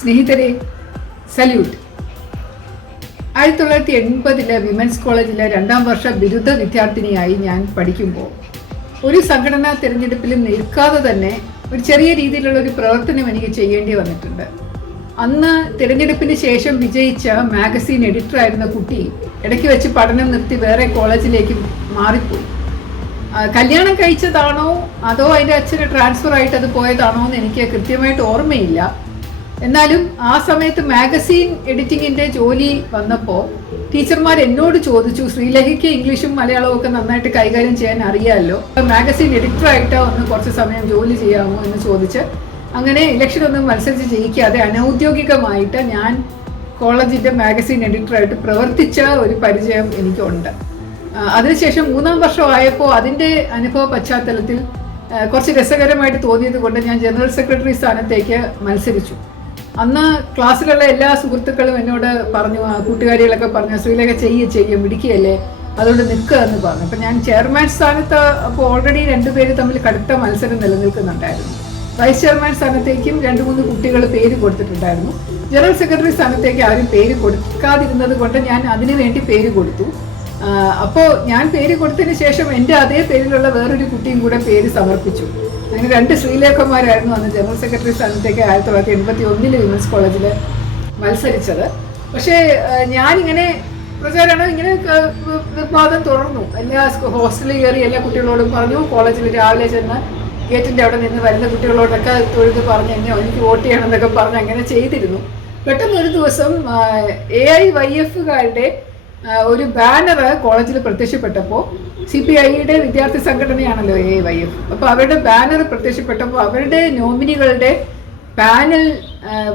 സ്നേഹിതരെ, salute. 1980 women's കോളേജിലെ 2ാം വർഷ ബിരുദ വിദ്യാർത്ഥിനിയായി ഞാൻ പഠിക്കുമ്പോൾ ഒരു സംഘടനാ തിരഞ്ഞെടുപ്പിലും നിൽക്കാതെ തന്നെ ഒരു ചെറിയ രീതിയിലുള്ള ഒരു പ്രവർത്തനം എനിക്ക് ചെയ്യേണ്ടി വന്നിട്ടുണ്ട്. അന്ന് തിരഞ്ഞെടുപ്പിന് ശേഷം വിജയിച്ച മാഗസീൻ എഡിറ്ററായിരുന്ന കുട്ടി ഇടയ്ക്ക് വെച്ച് പഠനം നിർത്തി വേറെ കോളേജിലേക്ക് മാറിപ്പോയി. കല്യാണം കഴിച്ചതാണോ അതോ അതിൻ്റെ അച്ഛന് ട്രാൻസ്ഫർ ആയിട്ട് അത് പോയതാണോ എന്ന് എനിക്ക് കൃത്യമായിട്ട് ഓർമ്മയില്ല. എന്നാലും ആ സമയത്ത് മാഗസീൻ എഡിറ്റിങ്ങിൻ്റെ ജോലി വന്നപ്പോൾ ടീച്ചർമാർ എന്നോട് ചോദിച്ചു, ശ്രീലേഖയ്ക്ക് ഇംഗ്ലീഷും മലയാളവും ഒക്കെ നന്നായിട്ട് കൈകാര്യം ചെയ്യാൻ അറിയാമല്ലോ, മാഗസീൻ എഡിറ്ററായിട്ട് ഒന്ന് കുറച്ച് സമയം ജോലി ചെയ്യാമോ എന്ന് ചോദിച്ച് അങ്ങനെ ഇലക്ഷനൊന്നും മത്സരിച്ച് ജയിക്കാതെ അനൗദ്യോഗികമായിട്ട് ഞാൻ കോളേജിൻ്റെ മാഗസീൻ എഡിറ്ററായിട്ട് പ്രവർത്തിച്ച ഒരു പരിചയം എനിക്കുണ്ട്. അതിനുശേഷം 3ാം വർഷമായപ്പോൾ അതിൻ്റെ അനുഭവ പശ്ചാത്തലത്തിൽ കുറച്ച് രസകരമായിട്ട് തോന്നിയത് കൊണ്ട് ഞാൻ ജനറൽ സെക്രട്ടറി സ്ഥാനത്തേക്ക് മത്സരിച്ചു. അന്ന് ക്ലാസ്സിലുള്ള എല്ലാ സുഹൃത്തുക്കളും എന്നോട് പറഞ്ഞു, കൂട്ടുകാരികളൊക്കെ പറഞ്ഞു, ശ്രീലേഖ ചെയ്യും പിടിക്കുകയല്ലേ, അതുകൊണ്ട് നിൽക്കുക എന്ന് പറഞ്ഞു. അപ്പം ഞാൻ ചെയർമാൻ സ്ഥാനത്ത് അപ്പോൾ ഓൾറെഡി 2 പേര് തമ്മിൽ കടുത്ത മത്സരം നിലനിൽക്കുന്നുണ്ടായിരുന്നു. വൈസ് ചെയർമാൻ സ്ഥാനത്തേക്കും 2-3 കുട്ടികൾ പേര് കൊടുത്തിട്ടുണ്ടായിരുന്നു. ജനറൽ സെക്രട്ടറി സ്ഥാനത്തേക്ക് ആരും പേര് കൊടുക്കാതിരുന്നത് കൊണ്ട് ഞാൻ അതിനു വേണ്ടി പേര് കൊടുത്തു. അപ്പോൾ ഞാൻ പേര് കൊടുത്തതിന് ശേഷം എൻ്റെ അതേ പേരിലുള്ള വേറൊരു കുട്ടിയും കൂടെ പേര് സമർപ്പിച്ചു. അങ്ങനെ 2 ശ്രീലേഖമാരായിരുന്നു അന്ന് ജനറൽ സെക്രട്ടറി സ്ഥാനത്തേക്ക് 1981 വിമൻസ് കോളേജിൽ മത്സരിച്ചത്. പക്ഷേ ഞാനിങ്ങനെ പ്രചാരണം ഇങ്ങനെ നിർബാധം തുടർന്നു. എല്ലാ ഹോസ്റ്റലിൽ കയറി എല്ലാ കുട്ടികളോടും പറഞ്ഞു, കോളേജിൽ രാവിലെ ചെന്ന് ഗേറ്റിൻ്റെ അവിടെ നിന്ന് വരുന്ന കുട്ടികളോടൊക്കെ തൊഴുത് പറഞ്ഞ് എനിക്ക് വോട്ട് ചെയ്യണം എന്നൊക്കെ പറഞ്ഞ് അങ്ങനെ ചെയ്തിരുന്നു. പെട്ടെന്ന് ഒരു ദിവസം AIYF-കാരുടെ ഒരു ബാനർ കോളേജിൽ പ്രത്യക്ഷപ്പെട്ടപ്പോൾ, CPIയുടെ വിദ്യാർത്ഥി സംഘടനയാണല്ലോ AIYF, അപ്പോൾ അവരുടെ ബാനർ പ്രത്യക്ഷപ്പെട്ടപ്പോൾ അവരുടെ നോമിനികളുടെ പാനൽ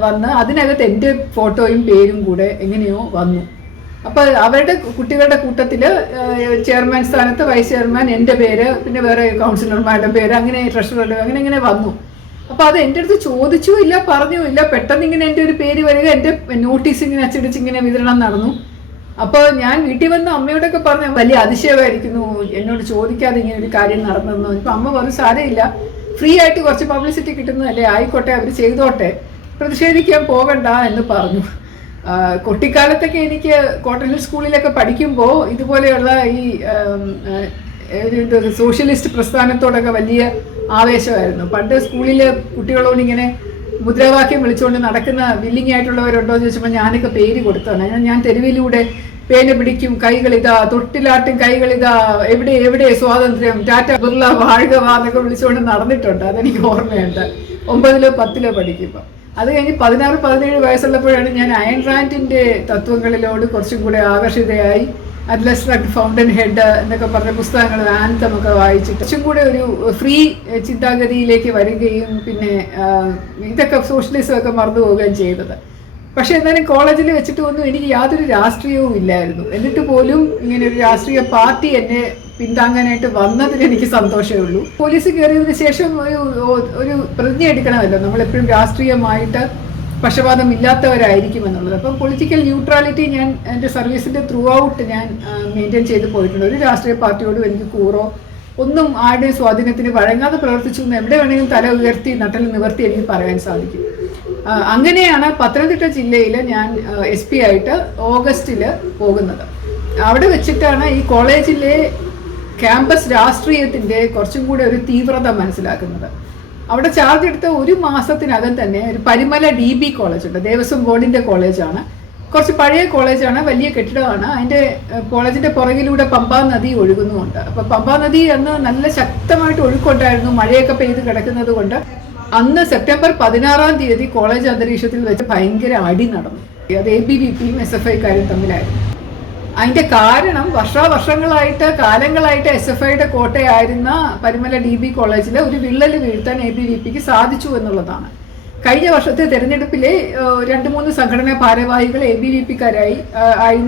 വന്ന് അതിനകത്ത് എൻ്റെ ഫോട്ടോയും പേരും കൂടെ എങ്ങനെയോ വന്നു. അപ്പോൾ അവരുടെ കുട്ടികളുടെ കൂട്ടത്തിൽ ചെയർമാൻ സ്ഥാനത്ത് വൈസ് ചെയർമാൻ, എൻ്റെ പേര്, പിന്നെ വേറെ കൗൺസിലർമാരുടെ പേര്, അങ്ങനെ ട്രഷററുടെ അങ്ങനെ വന്നു. അപ്പോൾ അത് എൻ്റെ അടുത്ത് ചോദിച്ചുമില്ല പറഞ്ഞുമില്ല, പെട്ടെന്ന് ഇങ്ങനെ എൻ്റെ ഒരു പേര് വരിക, എൻ്റെ നോട്ടീസ് ഇങ്ങനെ അച്ചടിച്ച് ഇങ്ങനെ വിതരണം നടന്നു. അപ്പോൾ ഞാൻ വീട്ടിൽ വന്ന് അമ്മയോടൊക്കെ പറഞ്ഞ വലിയ അതിശയമായിരിക്കുന്നു, എന്നോട് ചോദിക്കാതെ ഇങ്ങനെ ഒരു കാര്യം നടന്നെന്ന്. ഇപ്പം അമ്മ പറഞ്ഞു, സാരമില്ല, ഫ്രീ ആയിട്ട് കുറച്ച് പബ്ലിസിറ്റി കിട്ടുന്നതല്ലേ, ആയിക്കോട്ടെ, അവർ ചെയ്തോട്ടെ, പ്രതിഷേധിക്കാൻ പോകണ്ട എന്ന് പറഞ്ഞു. കുട്ടിക്കാലത്തൊക്കെ എനിക്ക് കോട്ടൺ ഹിൽ സ്കൂളിലൊക്കെ പഠിക്കുമ്പോൾ ഇതുപോലെയുള്ള ഈ സോഷ്യലിസ്റ്റ് പ്രസ്ഥാനത്തോടൊക്കെ വലിയ ആവേശമായിരുന്നു. പണ്ട് സ്കൂളിൽ കുട്ടികളോട് ഇങ്ങനെ മുദ്രാവാക്യം വിളിച്ചുകൊണ്ട് നടക്കുന്ന വില്ലിങ് ആയിട്ടുള്ളവരുണ്ടോ എന്ന് ചോദിച്ചപ്പോൾ ഞാനൊക്കെ പേര് കൊടുത്താണ്. ഞാൻ തെരുവിലൂടെ പേന പിടിക്കും, കൈകളിതാ, തൊട്ടിലാട്ടും കൈകളിതാ, എവിടെ എവിടെ സ്വാതന്ത്ര്യം, ടാറ്റ ബിർള വാഴുക എന്നൊക്കെ വിളിച്ചുകൊണ്ട് നടന്നിട്ടുണ്ട്. അതെനിക്ക് ഓർമ്മയുണ്ട് 9-ലോ 10-ലോ പഠിക്കുമ്പോൾ. അത് കഴിഞ്ഞ് 16-17 വയസ്സുള്ളപ്പോഴാണ് ഞാൻ അയൺ റാൻഡിൻ്റെ തത്വങ്ങളിലോട് കുറച്ചും കൂടെ ആകർഷിതയായി അറ്റ്ലസ് റഗ്, ഫൗണ്ടൻ ഹെഡ് എന്നൊക്കെ പറഞ്ഞ പുസ്തകങ്ങൾ, ആൻതമൊക്കെ വായിച്ചിട്ട് കുറച്ചും കൂടെ ഒരു ഫ്രീ ചിന്താഗതിയിലേക്ക് വരികയും പിന്നെ ഇതൊക്കെ സോഷ്യലിസം ഒക്കെ മറന്നു പോവുകയും ചെയ്തത്. പക്ഷേ എന്നാലും കോളേജിൽ വെച്ചിട്ട് ഒന്നും എനിക്ക് യാതൊരു രാഷ്ട്രീയവും ഇല്ലായിരുന്നു. എന്നിട്ട് പോലും ഇങ്ങനെ ഒരു രാഷ്ട്രീയ പാർട്ടി എന്നെ പിന്താങ്ങാനായിട്ട് വന്നതിൽ എനിക്ക് സന്തോഷമേ ഉള്ളൂ. പോലീസ് കയറിയതിന് ശേഷം ഒരു പ്രതിജ്ഞ എടുക്കണമല്ലോ, നമ്മളെപ്പോഴും രാഷ്ട്രീയമായിട്ട് പക്ഷപാതം ഇല്ലാത്തവരായിരിക്കും എന്നുള്ളത്. അപ്പം പൊളിറ്റിക്കൽ ന്യൂട്രാലിറ്റി ഞാൻ എൻ്റെ സർവീസിൻ്റെ ത്രൂ ഔട്ട് ഞാൻ മെയിൻറ്റെയിൻ ചെയ്ത് പോയിട്ടുണ്ട്. ഒരു രാഷ്ട്രീയ പാർട്ടിയോടും എനിക്ക് കൂറോ ഒന്നും ആരുടെയും സ്വാധീനത്തിന് വഴങ്ങാതെ പ്രവർത്തിച്ചു എന്ന് എവിടെ വേണമെങ്കിലും തല ഉയർത്തി നട്ടൽ നിവർത്തി എനിക്ക് പറയാൻ സാധിക്കും. അങ്ങനെയാണ് പത്തനംതിട്ട ജില്ലയിൽ ഞാൻ SP ആയിട്ട് ഓഗസ്റ്റിൽ പോകുന്നത്. അവിടെ വെച്ചിട്ടാണ് ഈ കോളേജിലെ ക്യാമ്പസ് രാഷ്ട്രീയത്തിൻ്റെ കുറച്ചും കൂടെ ഒരു തീവ്രത മനസ്സിലാക്കുന്നത്. അവിടെ ചാർജ് എടുത്ത 1 മാസത്തിനകം തന്നെ ഒരു പരുമല DB കോളേജ് ഉണ്ട്, ദേവസ്വം ബോർഡിൻ്റെ കോളേജാണ്, കുറച്ച് പഴയ കോളേജാണ്, വലിയ കെട്ടിടമാണ്. അതിൻ്റെ കോളേജിൻ്റെ പുറകിലൂടെ പമ്പാ നദി ഒഴുകുന്നുമുണ്ട്. അപ്പോൾ പമ്പാ നദി അന്ന് നല്ല ശക്തമായിട്ട് ഒഴുക്കുണ്ടായിരുന്നു, മഴയൊക്കെ പെയ്ത് കിടക്കുന്നത് കൊണ്ട് അന്ന് സെപ്റ്റംബർ 16-ാം തീയതി കോളേജ് അന്തരീക്ഷത്തിൽ വെച്ച് ഭയങ്കര അടി നടന്നു. അത് ABVPയും SFIക്കാരും തമ്മിലായിരുന്നു. അതിൻ്റെ കാരണം വർഷാവർഷങ്ങളായിട്ട് കാലങ്ങളായിട്ട് SFIയുടെ കോട്ടയായിരുന്ന പരുമല DB കോളേജിൽ ഒരു വിള്ളൽ വീഴ്ത്താൻ ABVPക്ക് സാധിച്ചു എന്നുള്ളതാണ്. കഴിഞ്ഞ വർഷത്തെ തെരഞ്ഞെടുപ്പിലെ 2-3 സംഘടനാ ഭാരവാഹികൾ ABVPക്കാരായി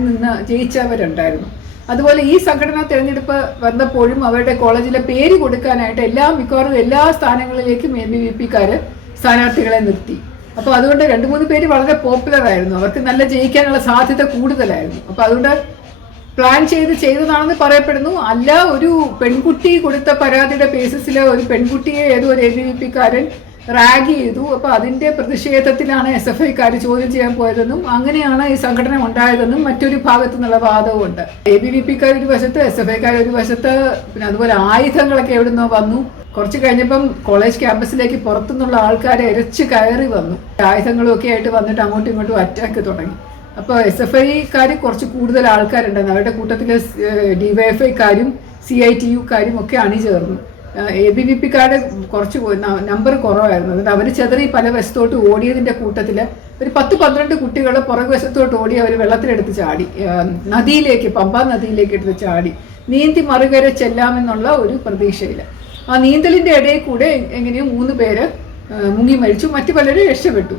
നിന്ന് ജയിച്ചവരുണ്ടായിരുന്നു. അതുപോലെ ഈ സംഘടനാ തിരഞ്ഞെടുപ്പ് വന്നപ്പോഴും അവരുടെ കോളേജിലെ പേര് കൊടുക്കാനായിട്ട് മിക്കവാറും എല്ലാ സ്ഥാനങ്ങളിലേക്കും ABVPക്കാർ സ്ഥാനാർത്ഥികളെ നിർത്തി. അപ്പോൾ അതുകൊണ്ട് 2-3 പേര് വളരെ പോപ്പുലർ ആയിരുന്നു, അവർക്ക് നല്ല ജയിക്കാനുള്ള സാധ്യത കൂടുതലായിരുന്നു. അപ്പോൾ അതുകൊണ്ട് പ്ലാൻ ചെയ്തതാണെന്ന് പറയപ്പെടുന്നു. ഒരു പെൺകുട്ടി കൊടുത്ത പരാതിയുടെ ബേസിസിൽ ഒരു പെൺകുട്ടിയെ ഏതോ ഒരു ABVPക്കാരൻ റാഗ് ചെയ്തു. അപ്പോൾ അതിൻ്റെ പ്രതിഷേധത്തിലാണ് SFIക്കാർ ചോദ്യം ചെയ്യാൻ പോയതെന്നും അങ്ങനെയാണ് ഈ സംഘടന ഉണ്ടായതെന്നും മറ്റൊരു ഭാഗത്തു നിന്നുള്ള വാദവുമുണ്ട്. ABVPക്കാർ ഒരു വശത്ത്, SFIക്കാർ ഒരു വശത്ത്, പിന്നെ അതുപോലെ ആയുധങ്ങളൊക്കെ എവിടെ നിന്നോ വന്നു. കുറച്ച് കഴിഞ്ഞപ്പം കോളേജ് ക്യാമ്പസിലേക്ക് പുറത്തുനിന്നുള്ള ആൾക്കാരെ ഇരച്ച് കയറി വന്നു, ആയുധങ്ങളും ഒക്കെ ആയിട്ട് വന്നിട്ട് അങ്ങോട്ടും ഇങ്ങോട്ടും അറ്റാക്ക് തുടങ്ങി. അപ്പോൾ SFIക്കാർ കുറച്ച് കൂടുതൽ ആൾക്കാരുണ്ടായിരുന്നു. അവരുടെ കൂട്ടത്തിൽ DYFIക്കാരും CITUക്കാരും ഒക്കെ അണിചേർന്നു. ABVPക്കാരുടെ കുറച്ച് നമ്പർ കുറവായിരുന്നു. അതുകൊണ്ട് അവർ ചെതറി പല വശത്തോട്ട് ഓടിയതിൻ്റെ കൂട്ടത്തിൽ ഒരു 10-12 കുട്ടികൾ പുറകു വശത്തോട്ട് ഓടി അവർ വെള്ളത്തിലെടുത്ത് ചാടി, നദിയിലേക്ക്, പമ്പാ നദിയിലേക്ക് എടുത്ത് ചാടി നീന്തി മറുകര ചെല്ലാമെന്നുള്ള ഒരു പ്രതീക്ഷയിൽ. ആ നീന്തലിൻ്റെ ഇടയിൽ കൂടെ എങ്ങനെയോ 3 പേര് മുങ്ങി മരിച്ചു, മറ്റു പലരും രക്ഷപ്പെട്ടു.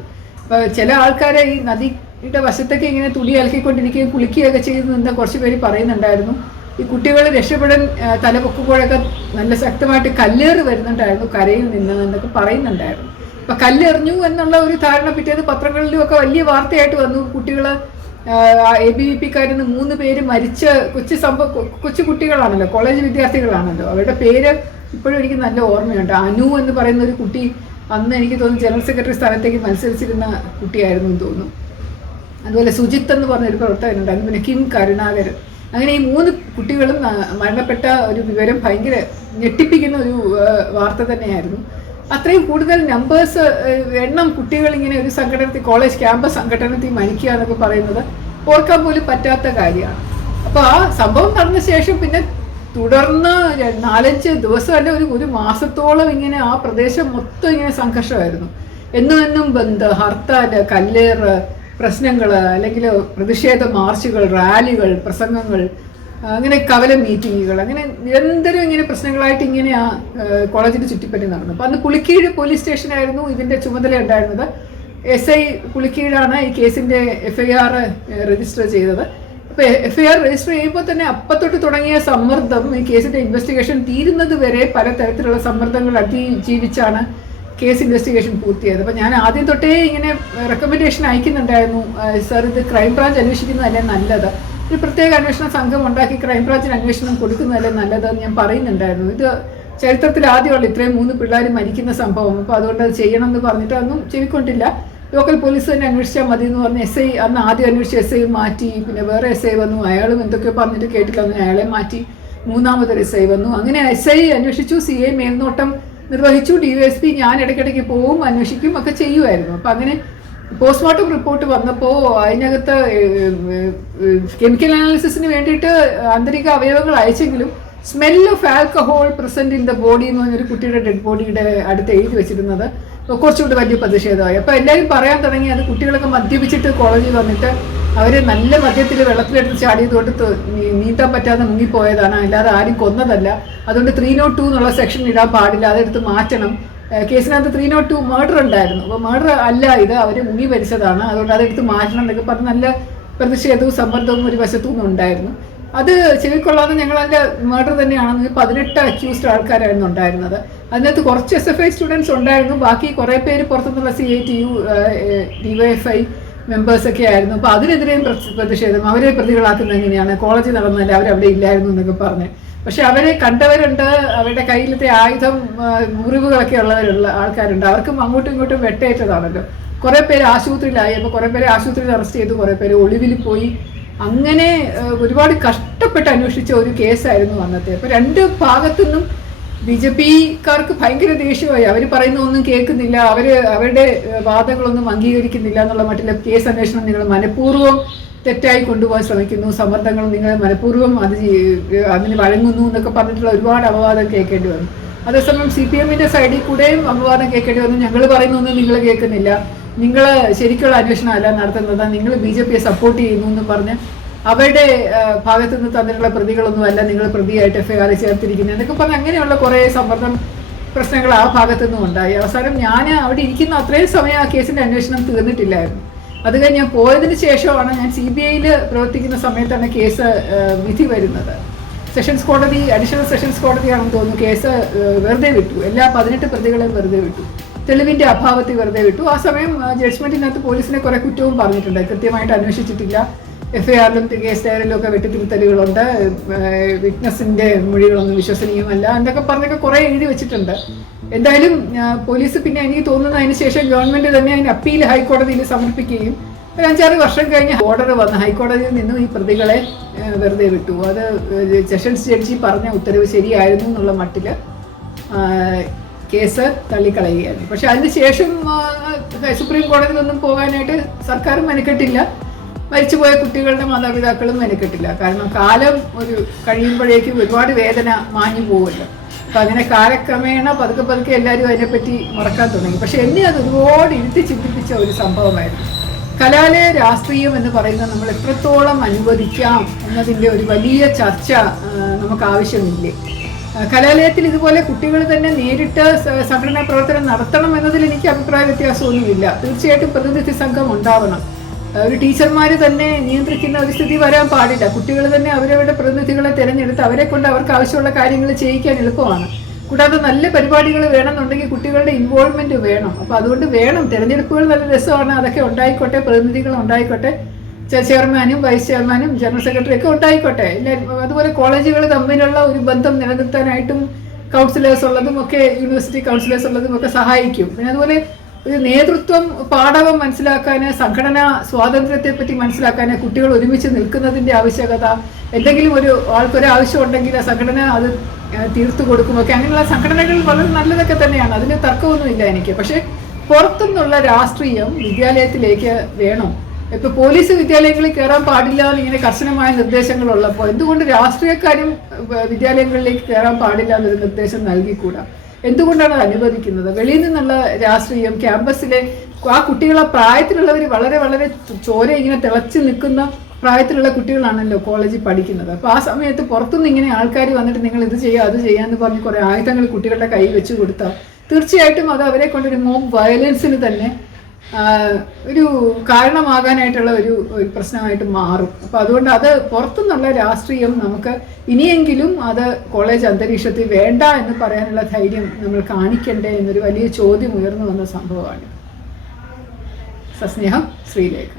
ചില ആൾക്കാരെ ഈ നദിയുടെ വശത്തൊക്കെ ഇങ്ങനെ തുണി അലക്കിക്കൊണ്ടിരിക്കുകയും കുളിക്കുകയൊക്കെ ചെയ്ത് നിന്ന് കുറച്ച് പേര് പറയുന്നുണ്ടായിരുന്നു. ഈ കുട്ടികൾ രക്ഷപ്പെടാൻ തല പൊക്കുമ്പോഴൊക്കെ നല്ല ശക്തമായിട്ട് കല്ലേറ് വരുന്നുണ്ടായിരുന്നു കരയിൽ നിന്ന് എന്നൊക്കെ പറയുന്നുണ്ടായിരുന്നു. അപ്പം കല്ലെറിഞ്ഞു എന്നുള്ള ഒരു ധാരണ പിറ്റേത് പത്രങ്ങളിലും ഒക്കെ വലിയ വാർത്തയായിട്ട് വന്നു. കുട്ടികൾ ABVPക്കാരിൽ നിന്ന് 3 പേര് മരിച്ച കൊച്ചു കുട്ടികളാണല്ലോ, കോളേജ് വിദ്യാർത്ഥികളാണല്ലോ. അവരുടെ പേര് ഇപ്പോഴും എനിക്ക് നല്ല ഓർമ്മയുണ്ട്. അനു എന്ന് പറയുന്ന ഒരു കുട്ടി അന്ന് എനിക്ക് തോന്നുന്നു ജനറൽ സെക്രട്ടറി സ്ഥാനത്തേക്ക് മത്സരിച്ചിരുന്ന കുട്ടിയായിരുന്നു എന്ന് തോന്നുന്നു. അതുപോലെ സുജിത്ത് എന്ന് പറഞ്ഞൊരു പ്രവർത്തകനുണ്ടായിരുന്നു, പിന്നെ കിം കരുണാകരൻ. അങ്ങനെ ഈ 3 കുട്ടികളും മരണപ്പെട്ട ഒരു വിവരം ഭയങ്കര ഞെട്ടിപ്പിക്കുന്ന ഒരു വാർത്ത തന്നെയായിരുന്നു. അത്രയും കൂടുതൽ നമ്പേഴ്സ്, എണ്ണം കുട്ടികൾ ഇങ്ങനെ ഒരു സംഘടനത്തിൽ, കോളേജ് ക്യാമ്പസ് സംഘടനത്തിൽ മരിക്കുക എന്നൊക്കെ പറയുന്നത് ഓർക്കാൻ പോലും പറ്റാത്ത കാര്യമാണ്. അപ്പോൾ ആ സംഭവം നടന്ന ശേഷം പിന്നെ തുടർന്ന് 4-5 ദിവസം അല്ല ഒരു മാസത്തോളം ഇങ്ങനെ ആ പ്രദേശം മൊത്തം ഇങ്ങനെ സംഘർഷമായിരുന്നു. എന്നും ബന്ദ്, ഹർത്താൽ, കല്ലേറ് പ്രശ്നങ്ങൾ, അല്ലെങ്കിൽ പ്രതിഷേധ മാർച്ചുകൾ, റാലികൾ, പ്രസംഗങ്ങൾ, അങ്ങനെ കവല മീറ്റിങ്ങുകൾ, അങ്ങനെ നിരന്തരം ഇങ്ങനെ പ്രശ്നങ്ങളായിട്ട് ഇങ്ങനെ ആ കോളേജിന് ചുറ്റിപ്പറ്റി നടന്നു. അപ്പോൾ അന്ന് പുളിക്കീഴ് പോലീസ് സ്റ്റേഷനായിരുന്നു ഇതിൻ്റെ ചുമതല ഉണ്ടായിരുന്നത്. SI പുളിക്കീഴാണ് ഈ കേസിൻ്റെ FIR രജിസ്റ്റർ ചെയ്തത്. അപ്പോൾ FIR രജിസ്റ്റർ ചെയ്യുമ്പോൾ തന്നെ അപ്പത്തൊട്ട് തുടങ്ങിയ സമ്മർദ്ദം, ഈ കേസിൻ്റെ ഇൻവെസ്റ്റിഗേഷൻ തീരുന്നത് വരെ പലതരത്തിലുള്ള സമ്മർദ്ദങ്ങൾ അതിജീവിച്ചാണ് കേസ് ഇൻവെസ്റ്റിഗേഷൻ പൂർത്തിയായത്. അപ്പോൾ ഞാൻ ആദ്യം തൊട്ടേ ഇങ്ങനെ റെക്കമെൻഡേഷൻ അയക്കുന്നുണ്ടായിരുന്നു, സർ ഇത് ക്രൈംബ്രാഞ്ച് അന്വേഷിക്കുന്നതല്ലേ നല്ലത്, ഒരു പ്രത്യേക അന്വേഷണ സംഘം ഉണ്ടാക്കി ക്രൈംബ്രാഞ്ചിന് അന്വേഷണം കൊടുക്കുന്നതല്ലേ നല്ലതെന്ന് ഞാൻ പറയുന്നുണ്ടായിരുന്നു. ഇത് ചരിത്രത്തിൽ ആദ്യമുള്ള ഇത്രയും 3 പിള്ളേർ മരിക്കുന്ന സംഭവം, അപ്പോൾ അതുകൊണ്ട് അത് ചെയ്യണം എന്ന് പറഞ്ഞിട്ട് അതൊന്നും ചെവിക്കൊണ്ടില്ല. ലോക്കൽ പോലീസ് തന്നെ അന്വേഷിച്ചാൽ മതി എന്ന് പറഞ്ഞ് SI അന്ന് ആദ്യം അന്വേഷിച്ച് SI മാറ്റി, പിന്നെ വേറെ SI വന്നു, അയാളും എന്തൊക്കെ പറഞ്ഞിട്ട് കേട്ടില്ല, അങ്ങനെ അയാളെ മാറ്റി, 3ാമതൊരു SI വന്നു. അങ്ങനെ SI അന്വേഷിച്ചു, CI മേൽനോട്ടം നിർവഹിച്ചു, DYSP ഞാൻ ഇടയ്ക്കിടയ്ക്ക് പോവും, അന്വേഷിക്കും ഒക്കെ ചെയ്യുമായിരുന്നു. അപ്പം അങ്ങനെ പോസ്റ്റ്മോർട്ടം റിപ്പോർട്ട് വന്നപ്പോൾ അതിനകത്ത് കെമിക്കൽ അനാലിസിസിന് വേണ്ടിയിട്ട് ആന്തരിക അവയവങ്ങൾ അയച്ചെങ്കിലും smell of alcohol present in the body എന്ന് പറഞ്ഞൊരു കുട്ടിയുടെ ഡെഡ് ബോഡിയുടെ അടുത്ത് എഴുതി വെച്ചിരുന്നത് കുറച്ചുകൂടി വലിയ പ്രതിഷേധമായി. അപ്പോൾ എല്ലാവരും പറയാൻ തുടങ്ങി അത് കുട്ടികളൊക്കെ മദ്യപിച്ചിട്ട് കോളേജിൽ വന്നിട്ട് അവർ നല്ല മദ്യത്തിൽ വെള്ളത്തിലെടുത്ത് ചാടിയതുകൊണ്ട് നീന്താൻ പറ്റാതെ മുങ്ങിപ്പോയതാണ്, അല്ലാതെ ആരും കൊന്നതല്ല. അതുകൊണ്ട് 302 എന്നുള്ള സെക്ഷൻ ഇടാൻ പാടില്ല, അതെടുത്ത് മാറ്റണം. കേസിനകത്ത് 302 മർഡർ ഉണ്ടായിരുന്നു. അപ്പോൾ മർഡർ അല്ല ഇത്, അവർ മുങ്ങി മരിച്ചതാണ്, അതുകൊണ്ട് അതെടുത്ത് മാറ്റണം എന്നൊക്കെ പറഞ്ഞ് നല്ല പ്രതിഷേധവും സമ്മർദ്ദവും ഒരു വശത്തു നിന്നും ഉണ്ടായിരുന്നു. അത് ചെവിക്കൊള്ളാതെ ഞങ്ങൾ അതിൻ്റെ മർഡർ തന്നെയാണെന്ന് 18 അക്യൂസ്ഡ് ആൾക്കാരായിരുന്നു ഉണ്ടായിരുന്നത്. അതിനകത്ത് കുറച്ച് SFI സ്റ്റുഡൻസ് ഉണ്ടായിരുന്നു, ബാക്കി കുറേ പേര് പുറത്തുനിന്നുള്ള CITU DYFI മെമ്പേഴ്സൊക്കെ ആയിരുന്നു. അപ്പോൾ അതിനെതിരെയും പ്രതിഷേധം, അവരെ പ്രതികളാക്കുന്നത് എങ്ങനെയാണ്, കോളേജിൽ നടന്നതല്ല, അവരവിടെ ഇല്ലായിരുന്നു എന്നൊക്കെ പറഞ്ഞ്. പക്ഷെ അവരെ കണ്ടവരുണ്ട്, അവരുടെ കയ്യിലത്തെ ആയുധം മുറിവുകളൊക്കെ ഉള്ള ആൾക്കാരുണ്ട്, അവർക്കും അങ്ങോട്ടും ഇങ്ങോട്ടും വെട്ടേറ്റതാണല്ലോ. കുറേ പേര് ആശുപത്രിയിലായി. അപ്പോൾ കുറേ പേര് ആശുപത്രിയിൽ അറസ്റ്റ് ചെയ്തു, കുറേ പേര് ഒളിവിൽ പോയി. അങ്ങനെ ഒരുപാട് കഷ്ടപ്പെട്ട് അന്വേഷിച്ച ഒരു കേസായിരുന്നു അന്നത്തെ. അപ്പോൾ 2 ഭാഗത്തു നിന്നും BJPക്കാർക്ക് ഭയങ്കര ദേഷ്യമായി. അവർ പറയുന്ന ഒന്നും കേൾക്കുന്നില്ല, അവരുടെ വാദങ്ങളൊന്നും അംഗീകരിക്കുന്നില്ല എന്നുള്ള മട്ടിലെ കേസ് അന്വേഷണം നിങ്ങൾ മനഃപൂർവ്വം തെറ്റായി കൊണ്ടുപോകാൻ ശ്രമിക്കുന്നു, സമ്മർദ്ദങ്ങൾ നിങ്ങൾ മനഃപൂർവ്വം അതിന് വഴങ്ങുന്നു എന്നൊക്കെ പറഞ്ഞിട്ടുള്ള ഒരുപാട് അപവാദം കേൾക്കേണ്ടി വന്നു. അതേസമയം CPMന്റെ സൈഡിൽ കൂടെയും അപവാദം കേൾക്കേണ്ടി വന്നു. ഞങ്ങൾ പറയുന്നൊന്നും നിങ്ങൾ കേൾക്കുന്നില്ല, നിങ്ങൾ ശരിക്കുള്ള അന്വേഷണം അല്ല നടത്തുന്നത്, നിങ്ങൾ BJPയെ സപ്പോർട്ട് ചെയ്യുന്നു എന്ന് പറഞ്ഞ് അവരുടെ ഭാഗത്തു നിന്ന് തന്നിട്ടുള്ള പ്രതികളൊന്നുമല്ല നിങ്ങൾ പ്രതിയായിട്ട് FIR ചേർത്തിരിക്കുന്നത് എന്നൊക്കെ പറഞ്ഞ് അങ്ങനെയുള്ള കുറേ സമ്മർദ്ദം പ്രശ്നങ്ങൾ ആ ഭാഗത്തു നിന്നും ഉണ്ടായി. അവസാനം ഞാൻ അവിടെ ഇരിക്കുന്ന അത്രയും സമയം ആ കേസിൻ്റെ അന്വേഷണം തീർന്നിട്ടില്ലായിരുന്നു. അത് കഴിഞ്ഞ് ഞാൻ പോയതിന് ശേഷമാണ്, ഞാൻ CBIയിൽ പ്രവർത്തിക്കുന്ന സമയത്താണ് കേസ് വിധി വരുന്നത്. സെഷൻസ് കോടതി, അഡീഷണൽ സെഷൻസ് കോടതിയാണെന്ന് തോന്നുന്നു കേസ് വെറുതെ വിട്ടു, എല്ലാ 18 പ്രതികളെയും വെറുതെ വിട്ടു, തെളിവിൻ്റെ അഭാവത്തിൽ വെറുതെ വിട്ടു. ആ സമയം ജഡ്ജ്മെൻറ്റിനകത്ത് പോലീസിനെ കുറേ കുറ്റവും പറഞ്ഞിട്ടുണ്ട്, കൃത്യമായിട്ട് അന്വേഷിച്ചിട്ടില്ല, FIRലും കേസ് ഡയറിയിലും ഒക്കെ വെട്ടിത്തിരുത്തലുകളുണ്ട്, വിറ്റ്നസിൻ്റെ മൊഴികളൊന്നും വിശ്വസനീയമല്ല എന്നൊക്കെ പറഞ്ഞൊക്കെ കുറേ എഴുതി വെച്ചിട്ടുണ്ട്. എന്തായാലും പോലീസ് പിന്നെ എനിക്ക് തോന്നുന്നു അതിന് ശേഷം ഗവൺമെന്റ് തന്നെ അതിന് അപ്പീൽ ഹൈക്കോടതിയിൽ സമർപ്പിക്കുകയും ഒരു 5-6 വർഷം കഴിഞ്ഞ് ഓർഡർ വന്ന് ഹൈക്കോടതിയിൽ നിന്നും ഈ പ്രതികളെ വെറുതെ വിട്ടു. അത് സെഷൻസ് ജഡ്ജി പറഞ്ഞ ഉത്തരവ് ശരിയായിരുന്നു എന്നുള്ള മട്ടില് കേസ് തള്ളിക്കളയുകയായിരുന്നു. പക്ഷെ അതിനുശേഷം സുപ്രീം കോടതിയിലൊന്നും പോകാനായിട്ട് സർക്കാരും മെനക്കെട്ടില്ല, മരിച്ചുപോയ കുട്ടികളുടെ മാതാപിതാക്കളും മെനക്കെട്ടില്ല. കാരണം കാലം ഒരു കഴിയുമ്പോഴേക്കും ഒരുപാട് വേദന മാഞ്ഞു പോകുമല്ലോ. അപ്പം അങ്ങനെ കാലക്രമേണ പതുക്കെ പതുക്കെ എല്ലാവരും അതിനെപ്പറ്റി മറക്കാൻ തുടങ്ങി. പക്ഷെ എന്നെ അത് ഒരുപാട് ഇരുത്തി ചിന്തിപ്പിച്ച ഒരു സംഭവമായിരുന്നു. കലാലയ രാഷ്ട്രീയം എന്ന് പറയുന്നത് നമ്മൾ എത്രത്തോളം അനുവദിക്കാം എന്നതിൻ്റെ ഒരു വലിയ ചർച്ച നമുക്ക് ആവശ്യമില്ലേ? കലാലയത്തിൽ ഇതുപോലെ കുട്ടികൾ തന്നെ നേരിട്ട് സംഘടനാ പ്രവർത്തനം നടത്തണം എന്നതിൽ എനിക്ക് അഭിപ്രായ വ്യത്യാസമൊന്നുമില്ല. തീർച്ചയായിട്ടും പ്രതിനിധി സംഘം ഉണ്ടാവണം. ഒരു ടീച്ചർമാർ തന്നെ നിയന്ത്രിക്കുന്ന ഒരു സ്ഥിതി വരാൻ പാടില്ല. കുട്ടികൾ തന്നെ അവരവരുടെ പ്രതിനിധികളെ തിരഞ്ഞെടുത്ത് അവരെ കൊണ്ട് അവർക്ക് ആവശ്യമുള്ള കാര്യങ്ങൾ ചെയ്യിക്കാൻ എളുപ്പമാണ്. കൂടാതെ നല്ല പരിപാടികൾ വേണമെന്നുണ്ടെങ്കിൽ കുട്ടികളുടെ ഇൻവോൾവ്മെന്റ് വേണം. അപ്പോൾ അതുകൊണ്ട് വേണം തിരഞ്ഞെടുപ്പുകൾ നല്ല രസമാണ്, അതൊക്കെ ഉണ്ടായിക്കോട്ടെ, പ്രതിനിധികൾ ഉണ്ടായിക്കോട്ടെ, ചെയർമാനും വൈസ് ചെയർമാനും ജനറൽ സെക്രട്ടറി ഒക്കെ ഉണ്ടായിക്കോട്ടെ. അതുപോലെ കോളേജുകൾ തമ്മിലുള്ള ഒരു ബന്ധം നിലനിർത്താനായിട്ടും കൗൺസിലേഴ്സ് ഉള്ളതും ഒക്കെ യൂണിവേഴ്സിറ്റി കൗൺസിലേഴ്സ് ഉള്ളതും ഒക്കെ സഹായിക്കും. പിന്നെ അതുപോലെ ഒരു നേതൃത്വം പാഠവം മനസ്സിലാക്കാൻ, സംഘടനാ സ്വാതന്ത്ര്യത്തെ പറ്റി മനസ്സിലാക്കാൻ, കുട്ടികൾ ഒരുമിച്ച് നിൽക്കുന്നതിൻ്റെ ആവശ്യകത, എന്തെങ്കിലും ഒരു ആൾക്കൊരു ആവശ്യം ഉണ്ടെങ്കിൽ ആ സംഘടന അത് തീർത്തു കൊടുക്കുമൊക്കെ, അങ്ങനെയുള്ള സംഘടനകൾ വളരെ നല്ലതൊക്കെ തന്നെയാണ്, അതിന് തർക്കമൊന്നുമില്ല എനിക്ക്. പക്ഷെ പുറത്തുനിന്നുള്ള രാഷ്ട്രീയം വിദ്യാലയത്തിലേക്ക് വേണം. ഇപ്പൊ പോലീസ് വിദ്യാലയങ്ങളിൽ കയറാൻ പാടില്ല എന്ന് ഇങ്ങനെ കർശനമായ നിർദ്ദേശങ്ങളുള്ളപ്പോൾ എന്തുകൊണ്ട് രാഷ്ട്രീയക്കാരും വിദ്യാലയങ്ങളിലേക്ക് കയറാൻ പാടില്ല എന്നൊരു നിർദ്ദേശം നൽകിക്കൂടാ? എന്തുകൊണ്ടാണ് അത് അനുവദിക്കുന്നത്? വെളിയിൽ നിന്നുള്ള രാഷ്ട്രീയം ക്യാമ്പസിലെ ആ കുട്ടികളെ പ്രായത്തിലുള്ളവർ വളരെ വളരെ ചോര ഇങ്ങനെ തിളച്ച് നിൽക്കുന്ന പ്രായത്തിലുള്ള കുട്ടികളാണല്ലോ കോളേജിൽ പഠിക്കുന്നത്. അപ്പോൾ ആ സമയത്ത് പുറത്തുനിന്ന് ഇങ്ങനെ ആൾക്കാർ വന്നിട്ട് നിങ്ങൾ ഇത് ചെയ്യുക അത് ചെയ്യാന്ന് പറഞ്ഞ് കുറേ ആയുധങ്ങൾ കുട്ടികളുടെ കൈ വെച്ച് കൊടുത്താൽ തീർച്ചയായിട്ടും അത് അവരെ കൊണ്ടൊരു മോബ് വയലൻസിന് തന്നെ ഒരു കാരണമാകാനായിട്ടുള്ള ഒരു പ്രശ്നമായിട്ട് മാറും. അപ്പോൾ അതുകൊണ്ട് അത് പുറത്തുനിന്നുള്ള രാഷ്ട്രീയം നമുക്ക് ഇനിയെങ്കിലും അത് കോളേജ് അന്തരീക്ഷത്തിൽ വേണ്ട എന്ന് പറയാനുള്ള ധൈര്യം നമ്മൾ കാണിക്കണ്ടേ എന്നൊരു വലിയ ചോദ്യം ഉയർന്നു വന്ന സംഭവമാണ്. സസ്നേഹം, ശ്രീലേഖ.